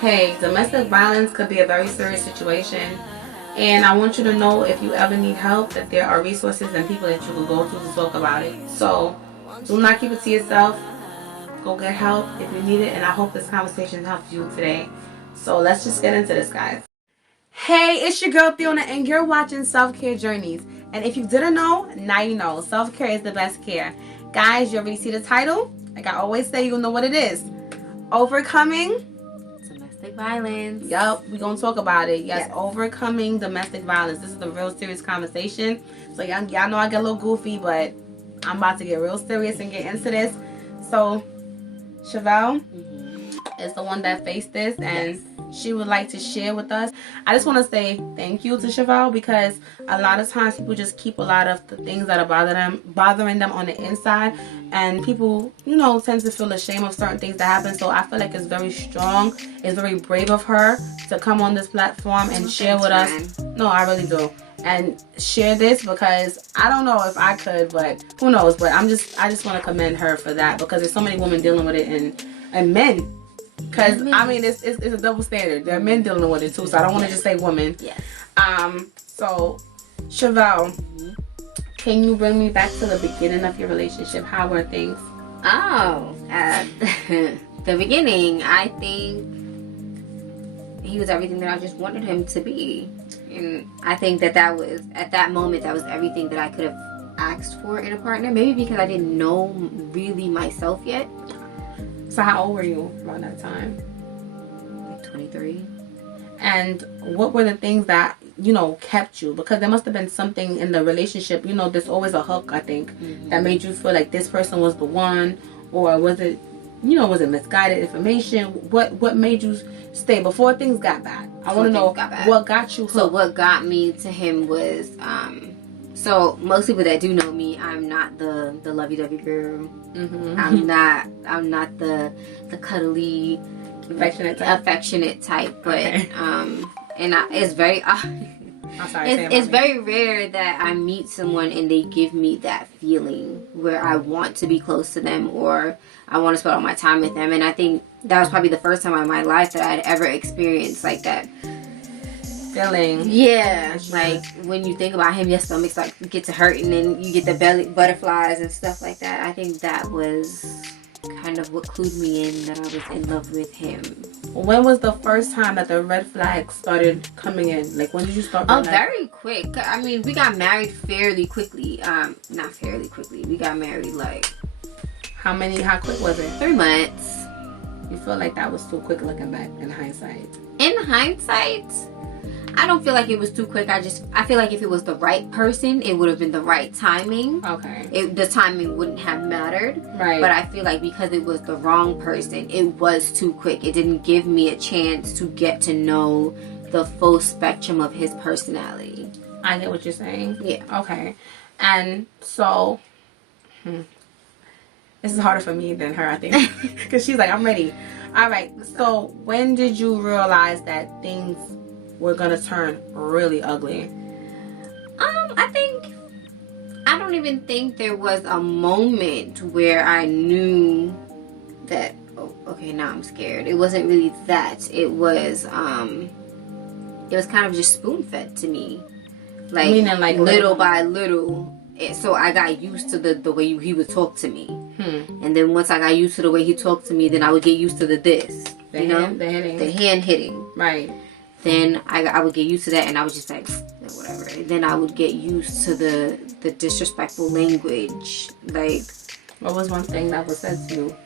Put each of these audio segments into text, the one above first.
Hey, domestic violence could be a very serious situation, and I want you to know, if you ever need help, that there are resources and people that you can go to talk about it. So do not keep it to yourself. Go get help if you need it, and I hope this conversation helps you today. So let's just get into this, guys. Hey, it's your girl Fiona, and you're watching Self-Care Journeys. And if you didn't know, now you know. Self-care is the best care. Guys, you already see the title? Like I always say, you know what it is. Overcoming domestic violence. Yup, we're gonna talk about it. Yes, overcoming domestic violence. This is a real serious conversation. So y'all know I get a little goofy, but I'm about to get real serious and get into this. So Chevelle is the one that faced this, and she would like to share with us. I just want to say thank you to Chevelle, because a lot of times people just keep a lot of the things that are bothering them on the inside, and people, you know, tend to feel ashamed of certain things that happen. So I feel like it's very strong, it's very brave of her to come on this platform and share with us. No, I really do. And share this, because I don't know if I could, but who knows. But I just want to commend her for that, because there's so many women dealing with it, and men. Because I mean, it's a double standard. There are men dealing with it too, so I don't want to just say women. Yes. So Chevelle, can you bring me back to the beginning of your relationship? How were things? Oh, the beginning, I think he was everything that I just wanted him to be, and I think that was, at that moment, that was everything that I could have asked for in a partner. Maybe because I didn't know really myself yet. So how old were you around that time? Like 23. And what were the things that, you know, kept you? Because there must have been something in the relationship, you know, there's always a hook, I think, that made you feel like this person was the one. Or was it, you know, was it misguided information? What made you stay before things got bad? I want to know what got you hooked. So what got me to him was, so most people that do know me, I'm not the lovey-dovey girl. I'm not the cuddly, affectionate type. But it's very it's very rare that I meet someone and they give me that feeling where I want to be close to them, or I want to spend all my time with them. And I think that was probably the first time in my life that I'd ever experienced like that feeling. Yeah, like when you think about him, your stomach gets to hurting and you get the belly butterflies and stuff like that. I think that was kind of what clued me in that I was in love with him. When was the first time that the red flags started coming in? Like, when did you start? Oh, very quick. I mean, we got married fairly quickly. Not fairly quickly. We got married like... How quick was it? 3 months. You feel like that was too quick looking back in hindsight? In hindsight, I don't feel like it was too quick. I feel like if it was the right person, it would have been the right timing. Okay. The timing wouldn't have mattered. Right. But I feel like because it was the wrong person, it was too quick. It didn't give me a chance to get to know the full spectrum of his personality. I get what you're saying. Yeah. Okay. And so, this is harder for me than her, I think. Because she's like, I'm ready. All right. So, when did you realize that things were gonna turn really ugly? I don't even think there was a moment where I knew that, oh, okay, now I'm scared. It wasn't really that. It was kind of just spoon-fed to me. Like, meaning like little by little. So I got used to the way he would talk to me. And then once I got used to the way he talked to me, then I would get used to the hand hitting. Right. Then I would get used to that, and I was just like, whatever. And then I would get used to the disrespectful language. Like, what was one thing that was said to you?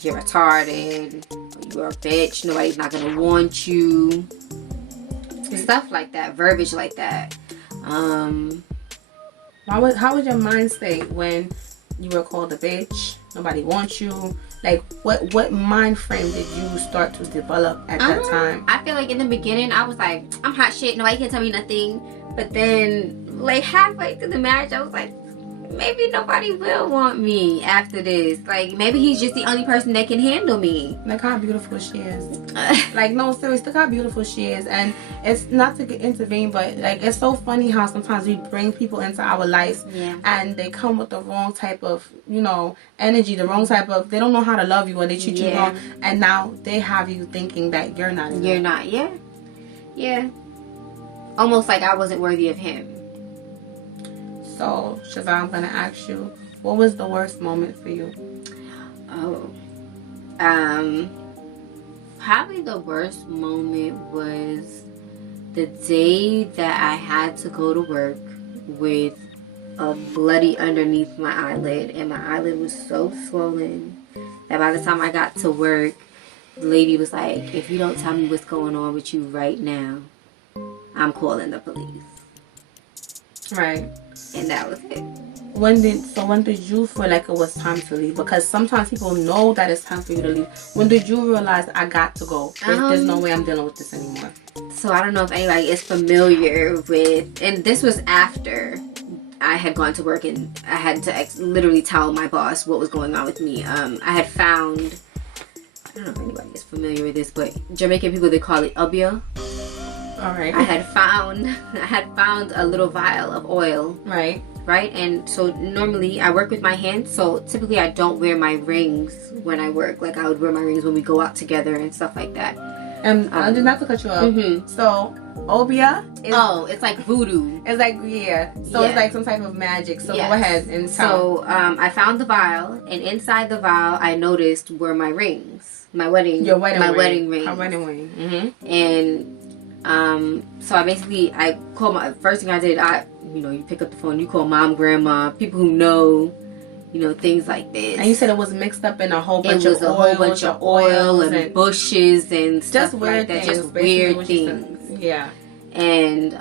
You're retarded. You're a bitch. Nobody's not gonna want you. Stuff like that. Verbiage like that. How was your mind state when you were called a bitch? Nobody wants you. Like, what mind frame did you start to develop at that time? I feel like in the beginning, I was like, I'm hot shit. Nobody can tell me nothing. But then, like, halfway through the marriage, I was like, maybe nobody will want me after this. Like, maybe he's just the only person that can handle me. Like how beautiful she is. Like, no, seriously, look how beautiful she is. And it's not to intervene, but like, it's so funny how sometimes we bring people into our lives and they come with the wrong type of, you know, energy, the wrong type of, they don't know how to love you and they treat you wrong. And now they have you thinking that you're not enough. You're not, yeah. Almost like I wasn't worthy of him. So, Chazelle, I'm going to ask you, what was the worst moment for you? Oh. Probably the worst moment was the day that I had to go to work with a bloody underneath my eyelid. And my eyelid was so swollen that by the time I got to work, the lady was like, if you don't tell me what's going on with you right now, I'm calling the police. Right. And that was it. When did you feel like it was time to leave? Because sometimes people know that it's time for you to leave. When did you realize I got to go? There's no way I'm dealing with this anymore. So I don't know if anybody is familiar with, and this was after I had gone to work and I had to literally tell my boss what was going on with me. I had found, I don't know if anybody is familiar with this, but Jamaican people, they call it Abusive. All right. I had found a little vial of oil. Right. And so normally I work with my hands, so typically I don't wear my rings when I work. Like I would wear my rings when we go out together and stuff like that. And not to cut you off. So Obia is, it's like voodoo. It's like So it's like some type of magic. So go ahead and tell. So I found the vial, and inside the vial I noticed were my rings, my wedding ring. Her wedding ring. Mm-hmm. And so I called first thing I did, you pick up the phone, you call mom, grandma, people who know, things like this. And you said it was mixed up in a whole bunch of oil and bushes and stuff just weird like that. Things, just weird things. Yeah. And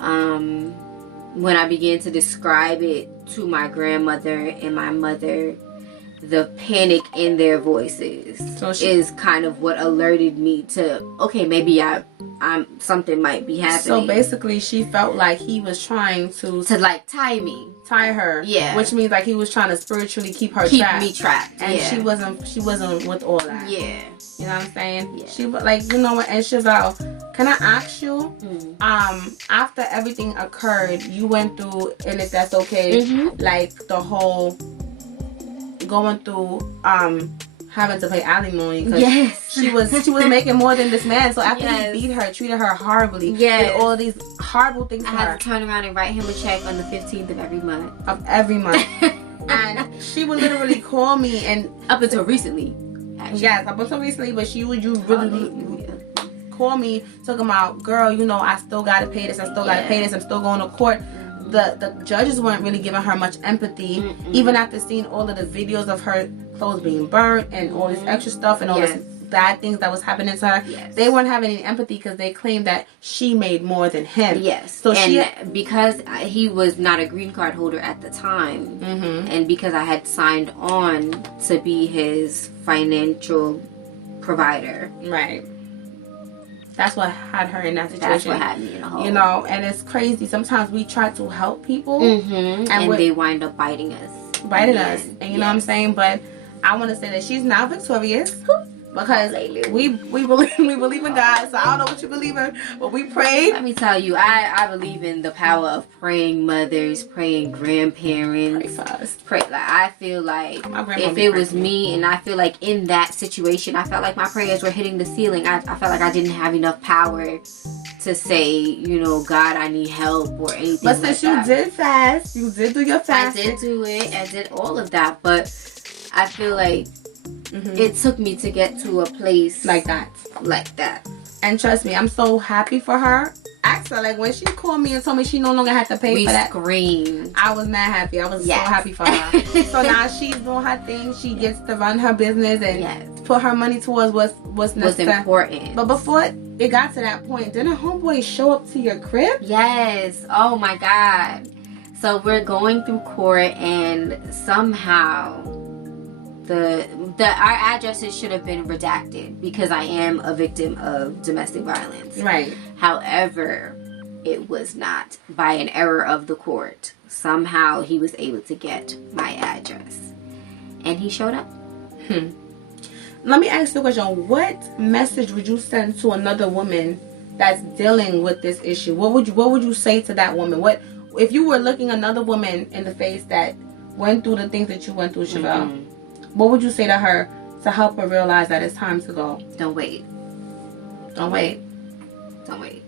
when I began to describe it to my grandmother and my mother, the panic in their voices is kind of what alerted me to, okay, maybe I'm something might be happening. So basically she felt like he was trying to like tie her. Yeah. Which means like he was trying to spiritually keep me trapped. And she wasn't with all that. Yeah. You know what I'm saying? Yeah. She was like, you know what, and Chazelle, can I ask you, after everything occurred, you went through, and if that's okay, like the whole going through having to pay alimony because she was making more than this man. So after he beat her, treated her horribly, did all of these horrible things to her. I had to turn around and write him a check on the 15th of every month. And she would literally call me, and up until recently, actually. Yes, up until recently, but you really call me talking about, girl, I still gotta pay this, I'm still going to court. The judges weren't really giving her much empathy, even after seeing all of the videos of her clothes being burnt and all this extra stuff and all this bad things that was happening to her. Yes. They weren't having any empathy because they claimed that she made more than him. Yes. So because he was not a green card holder at the time, and because I had signed on to be his financial provider. Right. That's what had her in that situation. That's what had me in a hole. And it's crazy. Sometimes we try to help people, and they wind up biting us. And you know what I'm saying? But I want to say that she's now victorious because we believe in God. So I don't know what you believe in, but we prayed. Let me tell you, I believe in the power of praying mothers, praying grandparents. Pray for us. Like, I feel like if it was me, and I feel like in that situation, I felt like my prayers were hitting the ceiling. I felt like I didn't have enough power to say, God, I need help or anything. But since you did fast, you did do your fast. I did do it. I did all of that, but I feel like it took me to get to a place like that. And trust me, I'm so happy for her. Ask her, like when she called me and told me she no longer had to pay for that. We screamed. I was mad happy. I was so happy for her. So now she's doing her thing. She gets to run her business and put her money towards what's important. But before it got to that point, didn't a homeboy show up to your crib? Yes. Oh my God. So we're going through court, and somehow our addresses should have been redacted because I am a victim of domestic violence. Right. However, it was not. By an error of the court, somehow he was able to get my address. And he showed up. Let me ask you a question. What message would you send to another woman that's dealing with this issue? What would you say to that woman? What if you were looking another woman in the face that went through the things that you went through, Chevelle? What would you say to her to help her realize that it's time to go? Don't wait. Don't wait. Don't wait.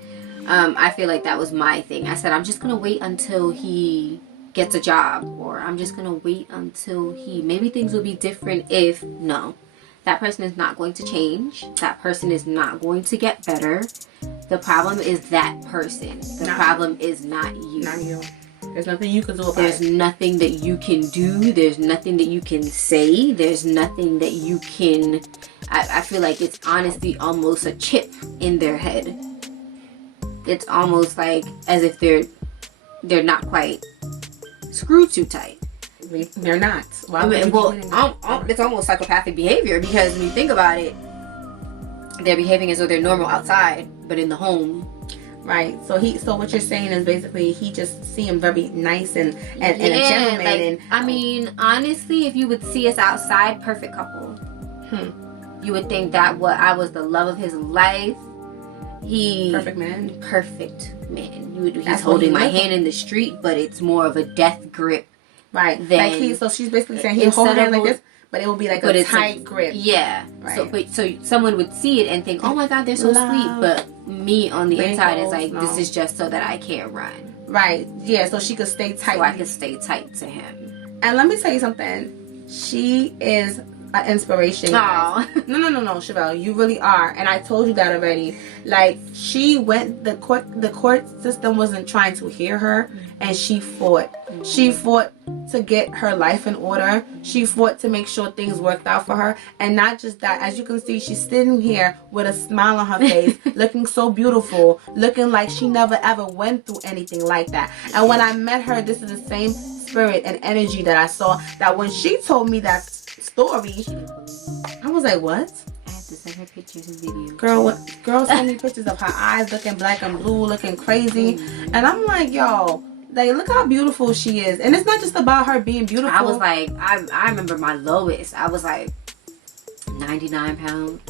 I feel like that was my thing. I said, I'm just going to wait until he gets a job. Or I'm just going to wait until maybe things will be different if... No. That person is not going to change. That person is not going to get better. The problem is that person. The problem is not you. Not you. There's nothing you can do about it. There's nothing that you can do. There's nothing that you can say. There's nothing that you can... I feel like it's honestly almost a chip in their head. It's almost like as if they're not quite screwed too tight. They're not. It's almost psychopathic behavior, because when you think about it, they're behaving as though they're normal outside, but in the home. Right. So what you're saying is basically he just seemed very nice and a gentleman. Like, I mean, honestly, if you would see us outside, perfect couple. You would think that I was the love of his life. Perfect man. Perfect man. He's holding my hand in the street, but it's more of a death grip. Right. So she's basically saying he'll hold her hand like this, but it will be like a tight grip. Yeah. Right. So someone would see it and think, oh my God, they're so sweet. But me on the inside is like, this is just so that I can't run. Right. Yeah. So she could stay tight. So I could stay tight to him. And let me tell you something. She is an inspiration. No, Chevelle, you really are, and I told you that already. Like, the court system wasn't trying to hear her, and she fought. She fought to get her life in order. She fought to make sure things worked out for her, and not just that. As you can see, she's sitting here with a smile on her face, looking so beautiful, looking like she never ever went through anything like that. And when I met her, this is the same spirit and energy that I saw. That when she told me that story, I was like, what? I have to send her pictures and videos. Girl sent me pictures of her eyes looking black and blue, looking crazy. And I'm like, yo, like, look how beautiful she is. And it's not just about her being beautiful. I was like, I remember my lowest. I was like 99 pounds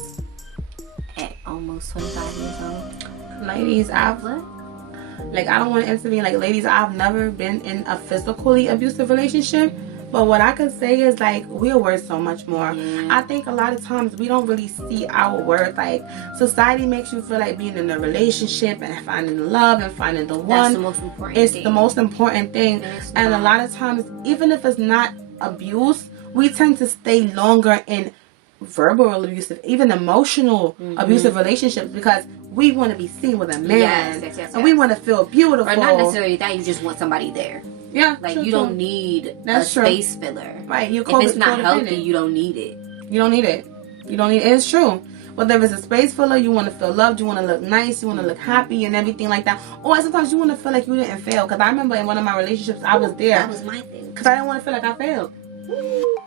at almost 25 years old. Ladies, I don't want to intervene. Like, ladies, I've never been in a physically abusive relationship. But what I could say is, like, we're worth so much more. Yeah. I think a lot of times we don't really see our worth. Like, society makes you feel like being in a relationship and finding love and finding the one. That's the most important thing. It's the most important thing. And a lot of times, even if it's not abuse, we tend to stay longer in verbal abusive, even emotional abusive relationships, because we want to be seen with a man. Yes. And we want to feel beautiful. Or not necessarily that, you just want somebody there. Yeah, like you don't need a space filler. Right, if it's not healthy, you don't need it. You don't need it. It's true. Whether it's a space filler, you want to feel loved, you want to look nice, you want to look happy and everything like that. Or sometimes you want to feel like you didn't fail. Because I remember in one of my relationships, I was there. That was my thing. Because I didn't want to feel like I failed.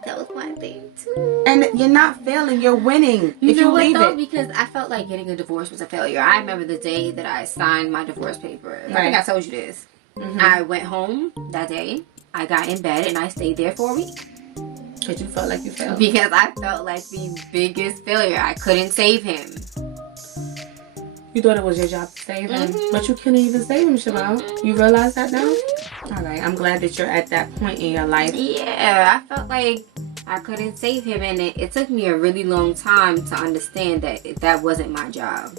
That was my thing too. And you're not failing, you're winning. You know what though? Because I felt like getting a divorce was a failure. I remember the day that I signed my divorce papers. Right. I think I told you this. I went home that day. I got in bed and I stayed there for a week. Because you felt like you failed. Because I felt like the biggest failure. I couldn't save him. You thought it was your job to save him. But you couldn't even save him, Chevelle. You realize that now? Alright, I'm glad that you're at that point in your life. Yeah, I felt like I couldn't save him. And it took me a really long time to understand that wasn't my job.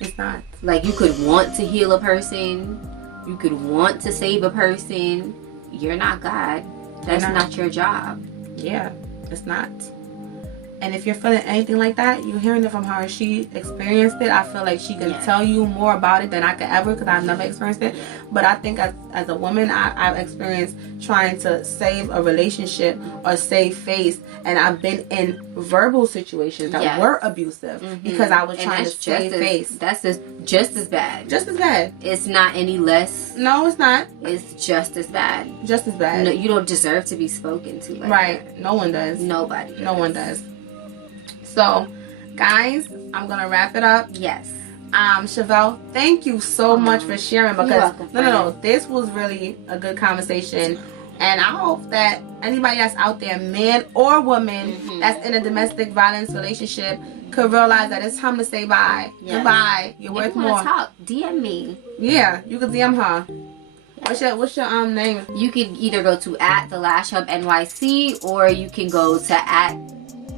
It's not. Like, you could want to heal a person. You could want to save a person. You're not God. That's not your job. Yeah, it's not. And if you're feeling anything like that, you're hearing it from her. She experienced it. I feel like she can tell you more about it than I could ever, because I've never experienced it. But I think as a woman, I've experienced trying to save a relationship or save face. And I've been in verbal situations that were abusive because I was trying to save face. That's just as bad. Just as bad. It's not any less. No, it's not. It's just as bad. Just as bad. No, you don't deserve to be spoken to like right. that. No one does. Nobody does. No one does. So, guys, I'm going to wrap it up. Yes. Chevelle, thank you so much for sharing, because welcome, no, this was really a good conversation, and I hope that anybody that's out there, man or woman, that's in a domestic violence relationship, could realize that it's time to say bye. Yes. Goodbye. You're worth more. Talk, DM me. Yeah, you can DM her. What's your name? You can either go to @thelashhubnyc, or you can go to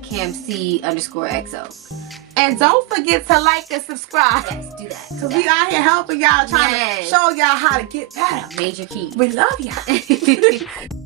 @camc_xo. And don't forget to like and subscribe. Yes, do that. Because we out here helping y'all, trying to show y'all how to get better. Major key. We love y'all.